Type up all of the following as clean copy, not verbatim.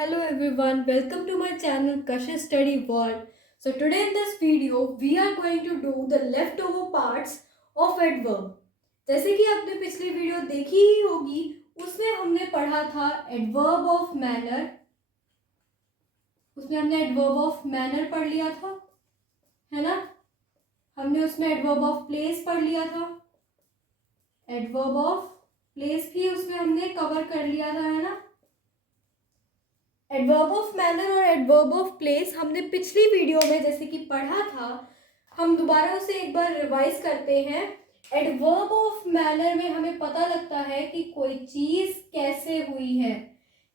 Hello everyone, welcome to my channel Kashish Study World. So today in this video we are going to do the leftover parts of adverb. जैसे कि आपने पिछली video देखी ही होगी, उसमें हमने पढ़ा था adverb of manner. उसमें हमने adverb of manner पढ़ लिया था, है ना? हमने उसमें adverb of place पढ़ लिया था. adverb of place भी उसमें हमने कवर कर लिया था, है ना? एडवर्ब ऑफ मैनर और एडवर्ब ऑफ प्लेस हमने पिछली वीडियो में जैसे कि पढ़ा था, हम दोबारा उसे एक बार रिवाइज करते हैं. एडवर्ब ऑफ मैनर में हमें पता लगता है कि कोई चीज कैसे हुई है,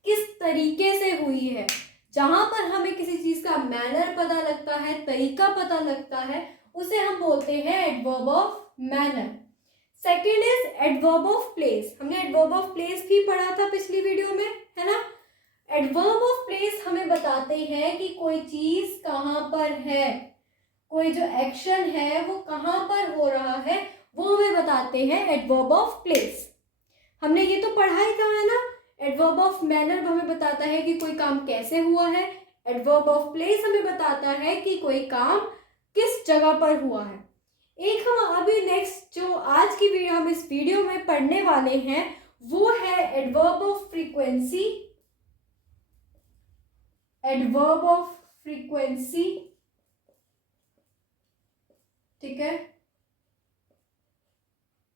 किस तरीके से हुई है. जहां पर हमें किसी चीज का मैनर पता लगता है, तरीका पता लगता है, उसे हम बोलते हैं adverb of manner. Second is adverb of place. हमने एडवर्ब ऑफ प्लेस भी पढ़ा था पिछली वीडियो में, है ना? एडवर्ब ऑफ प्लेस हमें बताते हैं कि कोई चीज कहाँ पर है, कोई जो एक्शन है वो कहाँ पर हो रहा है, वो हमें बताते हैं एडवर्ब ऑफ प्लेस. हमने ये तो पढ़ा ही था, है ना? एडवर्ब ऑफ मैनर हमें बताता है कि कोई काम कैसे हुआ है. एडवर्ब ऑफ प्लेस हमें बताता है कि कोई काम किस जगह पर हुआ है. एक हम अभी नेक्स्ट जो आज की वीडियो हम इस वीडियो में पढ़ने वाले हैं वो है adverb of frequency. Adverb of frequency, ठीक है?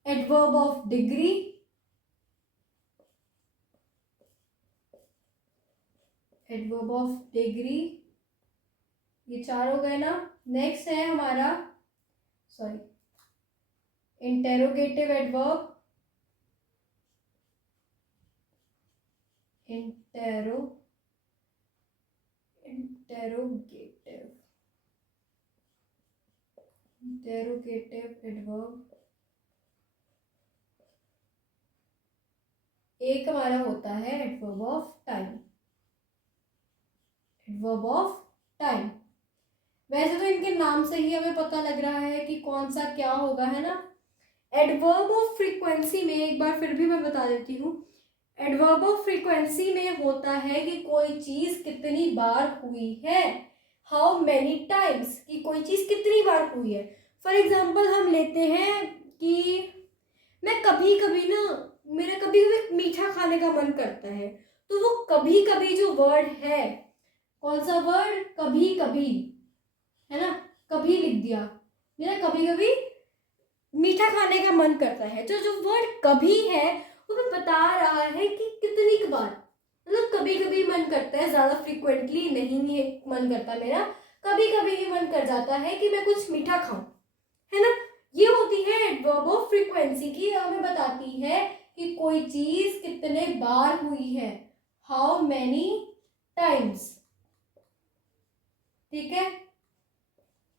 Adverb of degree, adverb of degree, ये चार हो गए ना. नेक्स्ट है हमारा इंटेरोगेटिव एडवर्ब. Interrogative adverb. एक हमारा होता है adverb of time. Adverb of time, वैसे तो इनके नाम से ही हमें पता लग रहा है कि कौन सा क्या होगा, है ना? एडवर्ब ऑफ फ्रीक्वेंसी में एक बार फिर भी मैं बता देती हूँ. एडवर्ब ऑफ फ्रीक्वेंसी में होता है कि कोई चीज कितनी बार हुई है, हाउ मेनी टाइम्स, कि कोई चीज कितनी बार हुई है. फॉर एग्जाम्पल हम लेते हैं कि मैं कभी कभी ना, मेरा कभी कभी मीठा खाने का मन करता है, तो वो कभी कभी जो वर्ड है, कौन सा वर्ड? कभी कभी, है ना? कभी लिख दिया, मेरा कभी कभी मीठा खाने का मन करता है. तो जो वर्ड कभी है वो मैं बता रहा है कि कितनी बार, मतलब कभी कभी मन करता है, ज्यादा फ्रीक्वेंटली नहीं है मन करता मेरा, कभी कभी ही मन कर जाता है कि मैं कुछ मीठा खाऊं, है ना? ये होती है एडवर्ब ऑफ फ्रीक्वेंसी की, हमें बताती है कि कोई चीज कितने बार हुई है, हाउ मेनी टाइम्स, ठीक है?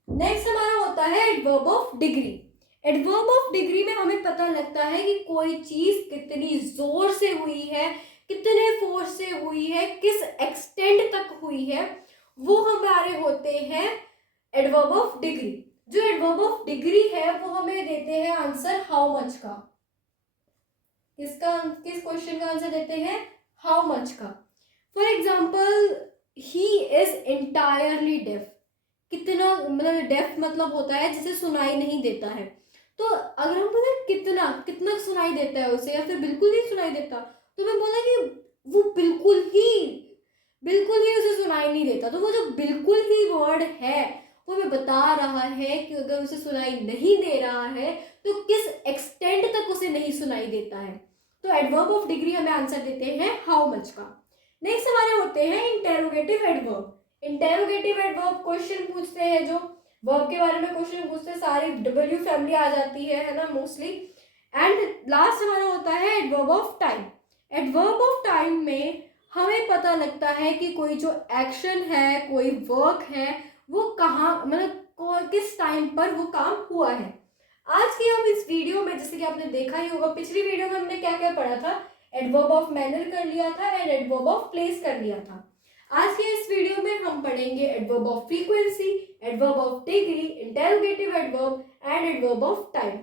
नेक्स्ट हमारा होता है adverb of degree. Adverb of degree में हमें पता लगता है कि कोई चीज कितनी जोर से हुई है, कितने फोर्स से हुई है, किस एक्सटेंड तक हुई है, वो हमारे होते हैं एडवर्ब ऑफ डिग्री. जो एडवर्ब ऑफ डिग्री है वो हमें देते हैं आंसर हाउ मच का. किस क्वेश्चन का आंसर देते हैं? हाउ मच का. For example, he is entirely deaf. कितना, मतलब डेफ मतलब होता है जिसे सुनाई नहीं देता है. तो अगर हम बोले कितना कितना सुनाई देता है उसे, या फिर बिल्कुल ही सुनाई देता, तो मैं बोला कि वो बिल्कुल ही उसे सुनाई नहीं देता. तो वो जो बिल्कुल ही वर्ड है वो हमें बता रहा है कि अगर उसे सुनाई नहीं दे रहा है तो किस एक्सटेंड तक उसे नहीं सुनाई देता है. तो एडवर्ब ऑफ डिग्री हमें आंसर देते हैं हाउ मच का. नेक्स्ट हमारे होते हैं interrogative adverb. Interrogative adverb question पूछते हैं, जो वर्ब के बारे में क्वेश्चन पूछते हैं, सारी डब्ल्यू फैमिली आ जाती है ना, मोस्टली. एंड लास्ट हमारा होता है adverb of time. Adverb of time में हमें पता लगता है कि कोई जो एक्शन है, कोई वर्क है, वो कहाँ, मतलब किस टाइम पर वो काम हुआ है. आज की हम इस वीडियो में, जैसे कि आपने देखा ही होगा, पिछली वीडियो में हमने क्या क्या पढ़ा था. एडवर्ब ऑफ मैनर कर लिया था एंड एडवर्ब ऑफ प्लेस कर लिया था. आज के इस वीडियो में हम पढ़ेंगे adverb of frequency, adverb of degree, interrogative adverb and adverb of time.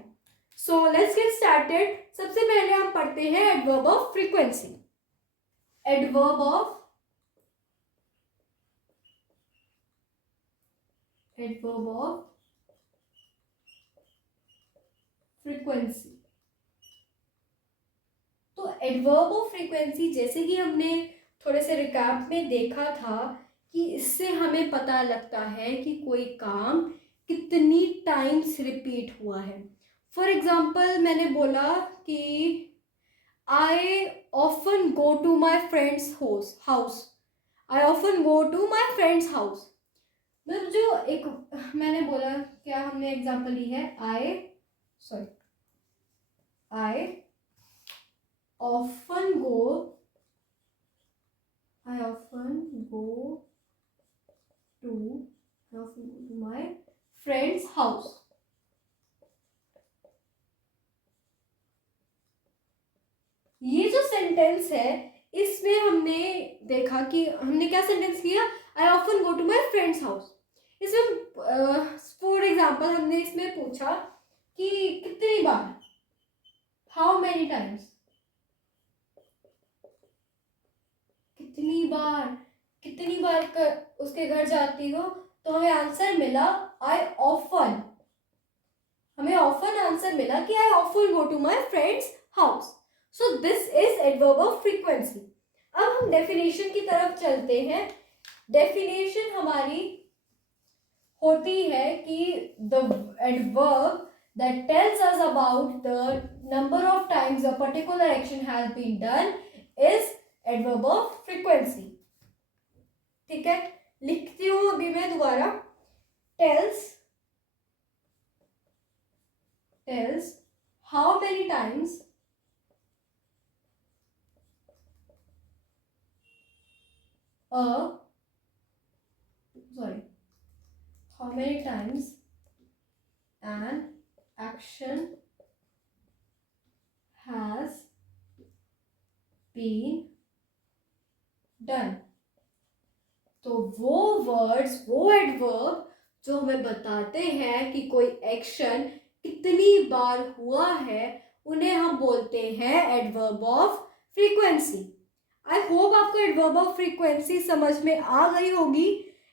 So let's get started. सबसे पहले हम पढ़ते हैं adverb of frequency. Adverb of adverb of frequency. तो एडवर्ब ऑफ फ्रीक्वेंसी जैसे कि हमने थोड़े से रिकैप में देखा था कि इससे हमें पता लगता है कि कोई काम कितनी टाइम्स रिपीट हुआ है। फॉर एग्जाम्पल मैंने बोला कि I often go to my friends house, I often go to my friends house. मतलब जो एक मैंने बोला, क्या हमने एग्जाम्पल ली है, आई often go to my friend's house। ये जो सेंटेंस है इसमें हमने देखा कि हमने क्या सेंटेंस किया, I often go to my friends house. इसमें फॉर एग्जाम्पल हमने इसमें पूछा कि कितनी बार, हाउ मेनी टाइम्स, कितनी बार उसके घर जाती हो, तो हमें आंसर मिला आई ऑफन। हमें ऑफन आंसर मिला कि I often go to my friends house. So this is adverb of frequency. अब हम डेफिनेशन की तरफ चलते हैं। डेफिनेशन हमारी होती है कि the adverb that tells us about the number of times a particular action has been done is adverb of frequency। ठीक है, लिखती हूं अभी मैं दोबारा। tells how many times an action has been done। तो वो वर्ड्स, वो एडवर्ब जो हमें बताते हैं कि कोई एक्शन कितनी बार हुआ है, उन्हें हम बोलते हैं adverb of frequency. I hope आपको एडवर्ब ऑफ फ्रीक्वेंसी समझ में आ गई होगी।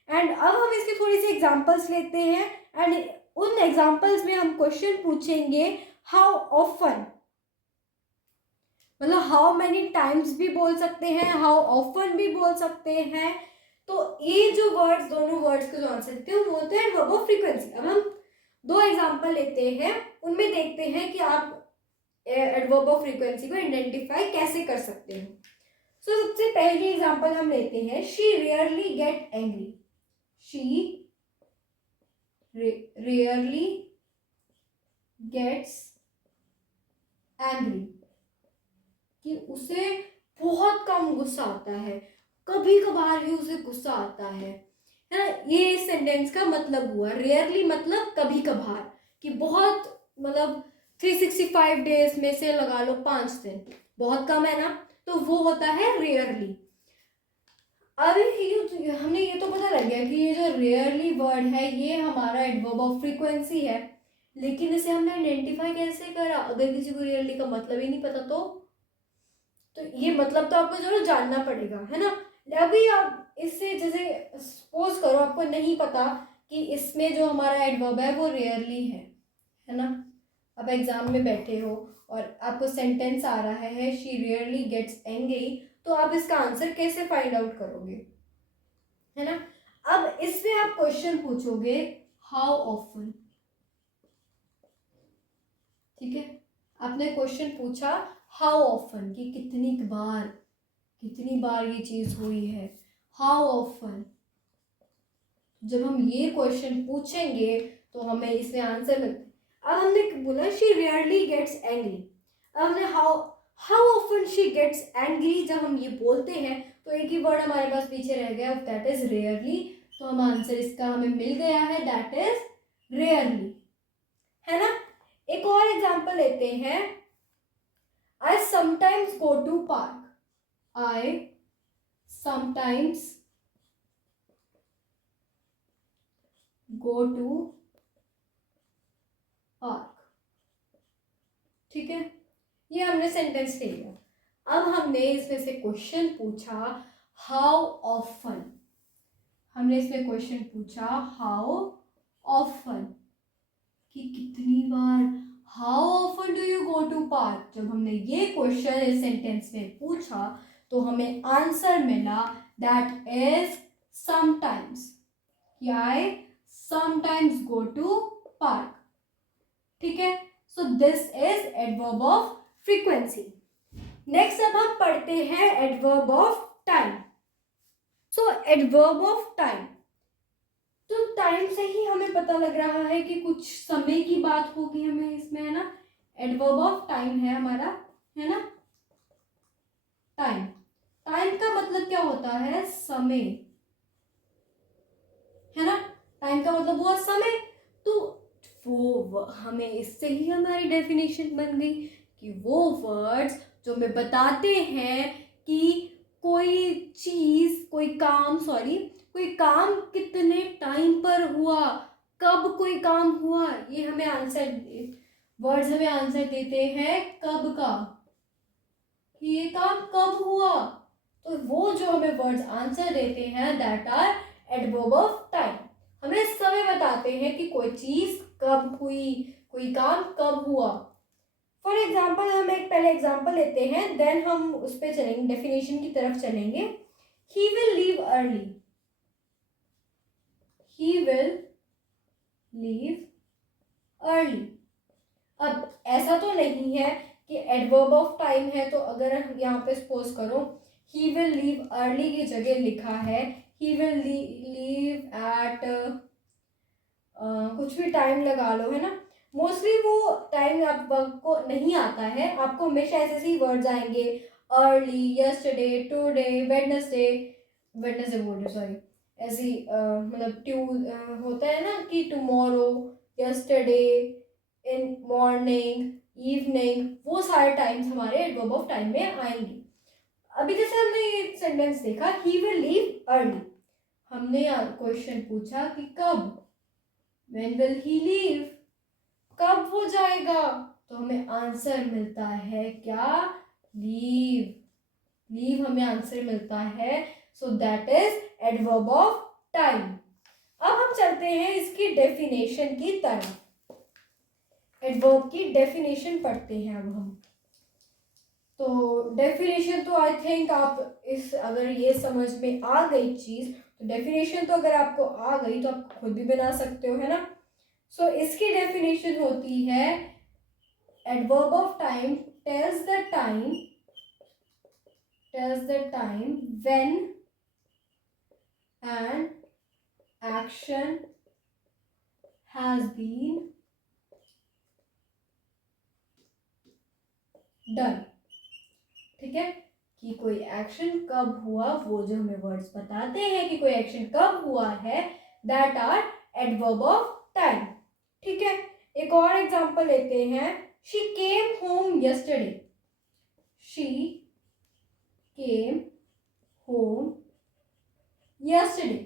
एंड अब हम इसके थोड़ी सी एग्जांपल्स लेते हैं एंड उन एग्जांपल्स में हम क्वेश्चन पूछेंगे हाउ ऑफन, मतलब हाउ मेनी टाइम्स भी बोल सकते हैं, हाउ ऑफन भी बोल सकते हैं। तो ये जो वर्ड्स, दोनों वर्ड्स के जो आंसर देते हैं वो होते हैं एडवर्ब ऑफ फ्रीक्वेंसी। अब हम दो एग्जांपल लेते हैं, उनमें देखते हैं कि आप एडवर्ब ऑफ फ्रीक्वेंसी को आइडेंटिफाई कैसे कर सकते हैं। सो सबसे पहली एग्जांपल हम लेते हैं, she rarely get angry. She rarely gets angry, कि उसे बहुत कम गुस्सा आता है, कभी कभार ही उसे गुस्सा आता है ना। ये इस सेंटेंस का मतलब हुआ। रेयरली मतलब कभी कभार, कि बहुत, मतलब 365 डेज में से लगा लो 5 दिन, बहुत कम है ना, तो वो होता है रेयरली। अब हमने ये तो पता लग गया कि ये जो रेयरली वर्ड है ये हमारा एडवर्ब ऑफ फ्रीक्वेंसी है, लेकिन इसे हमने आइडेंटिफाई कैसे करा? अगर किसी को रेयरली का मतलब ही नहीं पता तो ये मतलब तो आपको जरूर जानना पड़ेगा, है ना। अभी आप इससे, जैसे सपोज करो आपको नहीं पता कि इसमें जो हमारा एडवर्ब है वो रेयरली है ना। अब एग्जाम में बैठे हो और आपको सेंटेंस आ रहा है शी रियरली गेट्स एंग्री, तो आप इसका आंसर कैसे फाइंड आउट करोगे, है ना। अब इसमें आप क्वेश्चन पूछोगे हाउ ऑफन। ठीक है, आपने क्वेश्चन पूछा हाउ ऑफन, कि कितनी बार ये चीज हुई है, हाउ ऑफन। जब हम ये क्वेश्चन पूछेंगे तो हमें इसमें आंसर लगता है। अब हमने बोला शी रियरली गेट्स एंग्री, अब हमने how often she gets angry जब हम ये बोलते हैं तो एक ही वर्ड हमारे पास पीछे रह गया, दैट इज रेयरली। तो हम आंसर इसका हमें मिल गया है, दैट इज रेयरली, है ना। एक और एग्जांपल लेते हैं, I sometimes go to park। I sometimes go to park। ठीक है, ये हमने सेंटेंस ले लिया। अब हमने इसमें से क्वेश्चन पूछा हाउ ऑफन। हमने इसमें क्वेश्चन पूछा हाउ ऑफन, कि कितनी बार, how often do you go to park. जब हमने ये क्वेश्चन इस सेंटेंस में पूछा तो हमें आंसर मिला दैट इज समटाइम्स, कि I sometimes go to park. ठीक है, so this is adverb of frequency. Next अब हम पढ़ते हैं adverb of time. So adverb of time, तो टाइम से ही हमें पता लग रहा है कि कुछ समय की बात होगी हमें इसमें, है ना। एडवर्ब ऑफ टाइम है हमारा, है ना। टाइम, टाइम का मतलब क्या होता है, समय, है ना। टाइम का मतलब हुआ समय। तो वो हमें इससे ही हमारी डेफिनेशन बन गई कि वो वर्ड्स जो हमें बताते हैं कि कोई चीज, कोई काम कितने टाइम पर हुआ, कब कोई काम हुआ, ये हमें आंसर, वर्ड्स हमें आंसर देते हैं कब का, कि ये काम कब हुआ। तो वो जो हमें वर्ड्स आंसर देते हैं that are adverb of time. हमें समय बताते हैं कि कोई चीज कब हुई, कोई काम कब हुआ। फॉर एग्जाम्पल हम एक पहले एग्जाम्पल लेते हैं, देन हम उस पर चलेंगे, डेफिनेशन की तरफ चलेंगे। He will leave early, he will leave early। अब ऐसा तो नहीं है कि एडवर्ब ऑफ टाइम है, तो अगर हम यहाँ पे सपोज करो he will leave early की जगह लिखा है he will leave at कुछ भी टाइम लगा लो, है ना। मोस्टली वो टाइम आपको नहीं आता है, आपको हमेशा ऐसे ही वर्ड्स आएंगे, early, yesterday, today, Wednesday, Wednesday बोल रही सॉरी, ऐसी मतलब होता है ना कि tomorrow, yesterday, in morning, evening, वो सारे टाइम्स हमारे एडवर्ब ऑफ टाइम में आएंगे। अभी जैसे हमने ये सेंटेंस देखा ही विल लीव अर्ली, हमने क्वेश्चन पूछा कि कब, व्हेन विल ही लीव, कब वो जाएगा, तो हमें आंसर मिलता है क्या, लीव, लीव हमें आंसर मिलता है। सो that is adverb of time. अब हम चलते हैं इसकी डेफिनेशन की तरफ, एडवर्ब की डेफिनेशन पढ़ते हैं अब हम। तो डेफिनेशन तो आई थिंक आप इस, अगर ये समझ में आ गई चीज, तो डेफिनेशन तो अगर आपको आ गई तो आप खुद भी बना सकते हो, है ना। सो इसकी डेफिनेशन होती है adverb of time tells the time when an action has been done. ठीक है, कि कोई एक्शन कब हुआ, वो जो हमें वर्ड्स बताते हैं कि कोई एक्शन कब हुआ है, that are adverb of time. ठीक है, एक और एग्जांपल लेते हैं, she came home yesterday, she came home yesterday.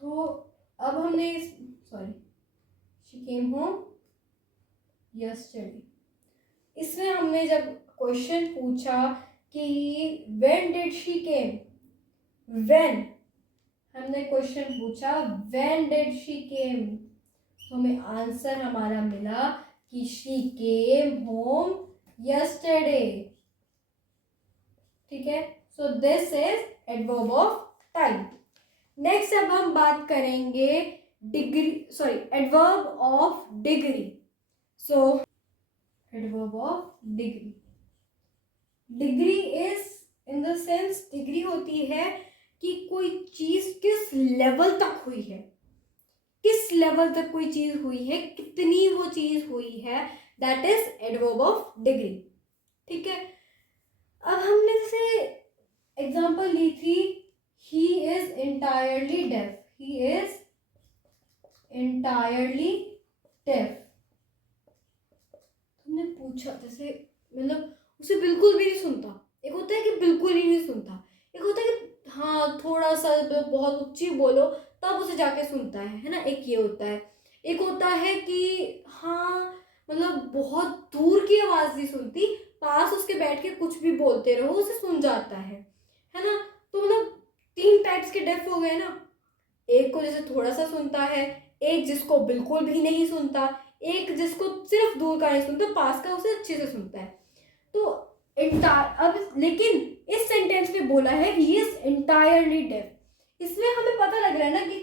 तो अब हमने sorry, she came home yesterday, इसमें हमने जब क्वेश्चन पूछा कि when did she came, when, हमने क्वेश्चन पूछा व्हेन डिड शी केम, तो हमें आंसर हमारा मिला कि शी केम होम यस्टरडे। ठीक है, so this is adverb of time. Next अब हम बात करेंगे adverb of degree. So adverb of degree, degree is in the sense, degree होती है कि कोई चीज किस लेवल तक हुई है, किस लेवल तक कोई चीज हुई है, कितनी वो चीज हुई है, that is adverb of degree. ठीक है, अब हमने जैसे एग्जांपल ली थी, he is entirely deaf, he is entirely deaf. हमने पूछा जैसे, मतलब उसे बिल्कुल भी नहीं सुनता, एक होता है कि बिल्कुल ही नहीं सुनता, एक होता है कि हाँ थोड़ा सा बहुत ऊंची बोलो तब उसे जाके सुनता है ना, एक ये होता है। एक होता है कि हाँ मतलब बहुत दूर की आवाज नहीं सुनती, पास उसके बैठ के कुछ भी बोलते रहो उसे सुन जाता है ना। तो मतलब 3 टाइप्स के डेफ हो गए ना। एक को जैसे थोड़ा सा सुनता है, एक जिसको बिल्कुल भी नहीं सुनता, एक जिसको सिर्फ दूर का नहीं सुनता, पास का उसे अच्छे से सुनता है। तो अब लेकिन इस सेंटेंस में बोला है ही इज एंटायरली डेफ। इसमें हमें पता लग रहा है ना कि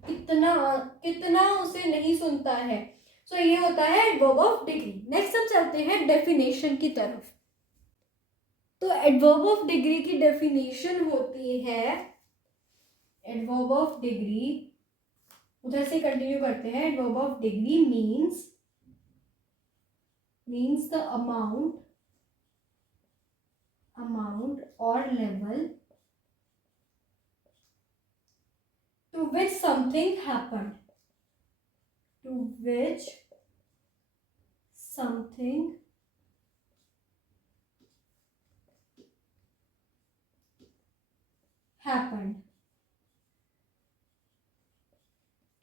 कितना कितना उसे नहीं सुनता है। सो ये होता है एडवर्ब ऑफ डिग्री। नेक्स्ट हम चलते हैं डेफिनेशन की तरफ। तो एडवर्ब ऑफ डिग्री की डेफिनेशन होती है, एडवर्ब ऑफ डिग्री उधर से कंटिन्यू करते हैं। Adverb of degree means the amount और level to which something happened, to which something happened,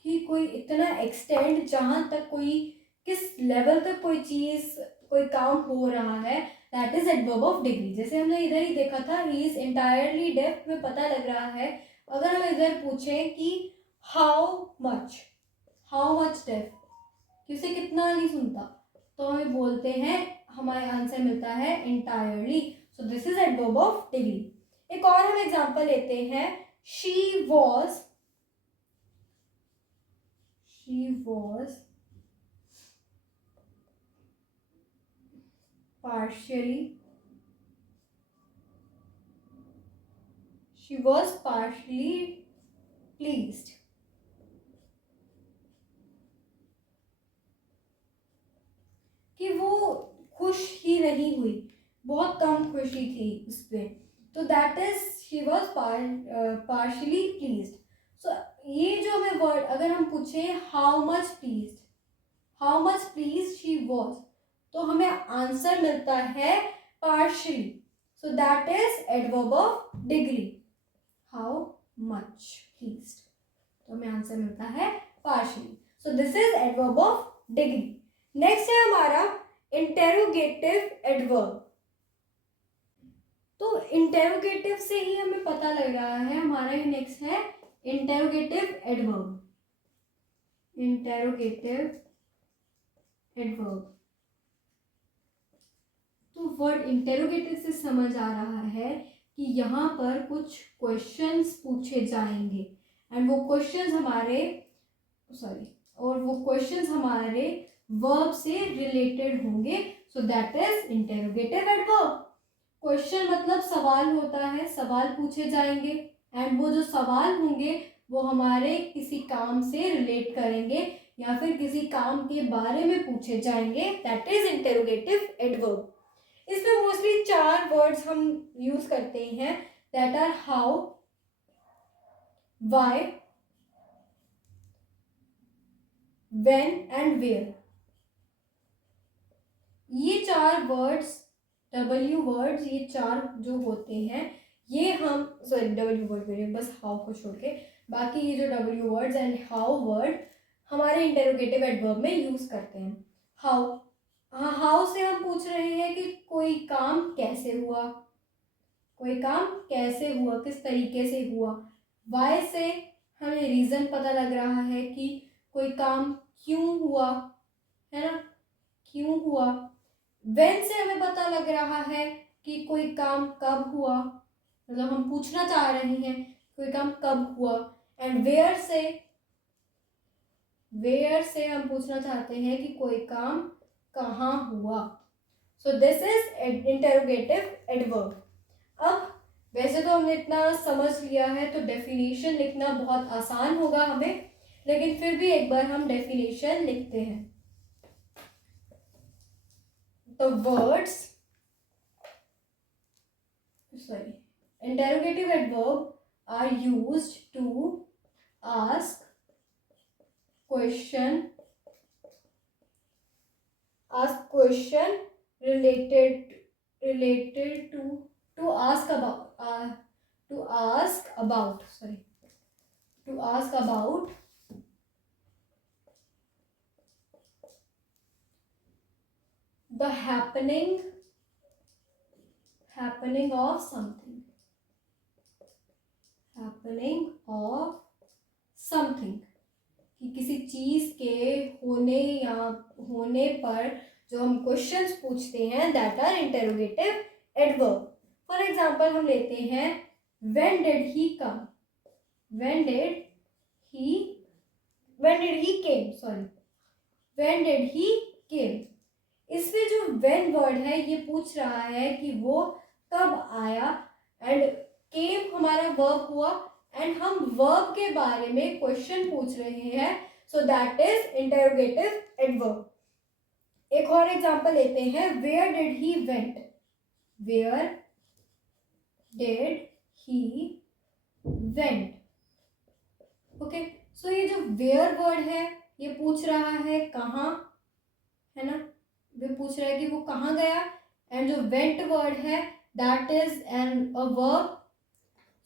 कि कोई इतना एक्सटेंड जहां तक कोई किस लेवल तक कोई चीज कोई काम हो रहा है, that is adverb of degree. जैसे हमने इधर ही देखा था ही इज एंटायरली डेफ में पता लग रहा है। अगर हम इधर पूछें कि हाउ मच डेफ, कि उसे कितना नहीं सुनता, तो हमें बोलते हैं, हमारे आंसर मिलता है entirely. So this is adverb of degree. एक और हम एग्जांपल लेते हैं, शी वॉज partially pleased। कि वो खुश ही नहीं हुई, बहुत कम खुशी थी उस पर, तो that is she was partially pleased. So ये जो हमें वर्ड अगर हम पूछे how much please she was, तो हमें आंसर मिलता है partially. So that is adverb of degree, how much pleased, तो हमें आंसर मिलता है partially. So this is adverb of degree. Next है हमारा इंटेरोगेटिव एडवर्ब। तो इंटेरोगेटिव से ही हमें पता लग रहा है, हमारा ये नेक्स्ट है इंटेरोगेटिव एडवर्ब। तो वर्ड इंटेरोगेटिव से समझ आ रहा है कि यहाँ पर कुछ क्वेश्चंस पूछे जाएंगे एंड वो क्वेश्चंस हमारे वर्ब से रिलेटेड होंगे। सो that is interrogative adverb. Question मतलब सवाल होता है, सवाल पूछे जाएंगे एंड वो जो सवाल होंगे वो हमारे किसी काम से रिलेट करेंगे या फिर किसी काम के बारे में पूछे जाएंगे, दैट इज इंटेरोगेटिव एडवर्ब। इसमें मोस्टली 4 वर्ड्स हम यूज करते हैं, that are how, why, when and where. ये 4 वर्ड्स, W वर्ड्स, ये 4 जो होते हैं, ये हम W वर्ड बस हाउ को छोड़ के, बाकी ये जो W words and how word हमारे इंटेरोगेटिव एडवर्ब में यूज करते हैं। हाउ से हम पूछ रहे हैं कि कोई काम कैसे हुआ, किस तरीके से हुआ। वाई से हमें रीजन पता लग रहा है कि कोई काम क्यों हुआ, है ना, क्यों हुआ। व्हेन से हमें पता लग रहा है कि कोई काम कब हुआ, मतलब हम पूछना चाह रहे हैं कोई काम कब हुआ। एंड वेयर से हम पूछना चाहते हैं कि कोई काम कहाँ हुआ। सो दिस इज इंटेरोगेटिव एडवर्ब। अब वैसे तो हमने इतना समझ लिया है तो डेफिनेशन लिखना बहुत आसान होगा हमें, लेकिन फिर भी एक बार हम डेफिनेशन लिखते हैं। The words, interrogative adverb are used to ask question related to ask about the happening of something, something, कि किसी चीज़ के होने या होने पर जो हम क्वेश्चंस पूछते हैं that are interrogative adverb. For example हम लेते हैं when did he come, when did he came, sorry, when did he came। इसमें जो when वर्ड है ये पूछ रहा है कि वो कब आया, एंड came हमारा वर्ब हुआ, एंड हम वर्ब के बारे में क्वेश्चन पूछ रहे हैं, so that is interrogative adverb. एक और एग्जांपल लेते हैं, where did he went, where did he went. Okay, so ये जो वेयर वर्ड है ये पूछ रहा है कहाँ, है ना, ये पूछ रहा है कि वो कहाँ गया, एंड जो वेंट वर्ड है that is an a verb.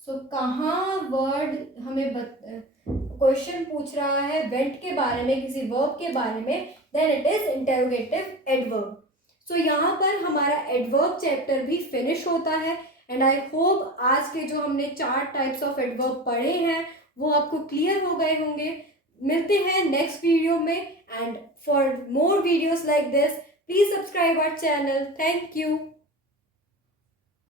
So कहाँ वर्ड हमें क्वेश्चन पूछ रहा है वेंट के बारे में, किसी वर्ब के बारे में, then it is interrogative adverb. So यहाँ पर हमारा एडवर्ब चैप्टर भी फिनिश होता है, एंड आई होप आज के जो हमने 4 टाइप्स ऑफ एडवर्ब पढ़े हैं वो आपको क्लियर हो गए होंगे। मिलते हैं नेक्स्ट वीडियो में, and for more videos like this please subscribe our channel. Thank you.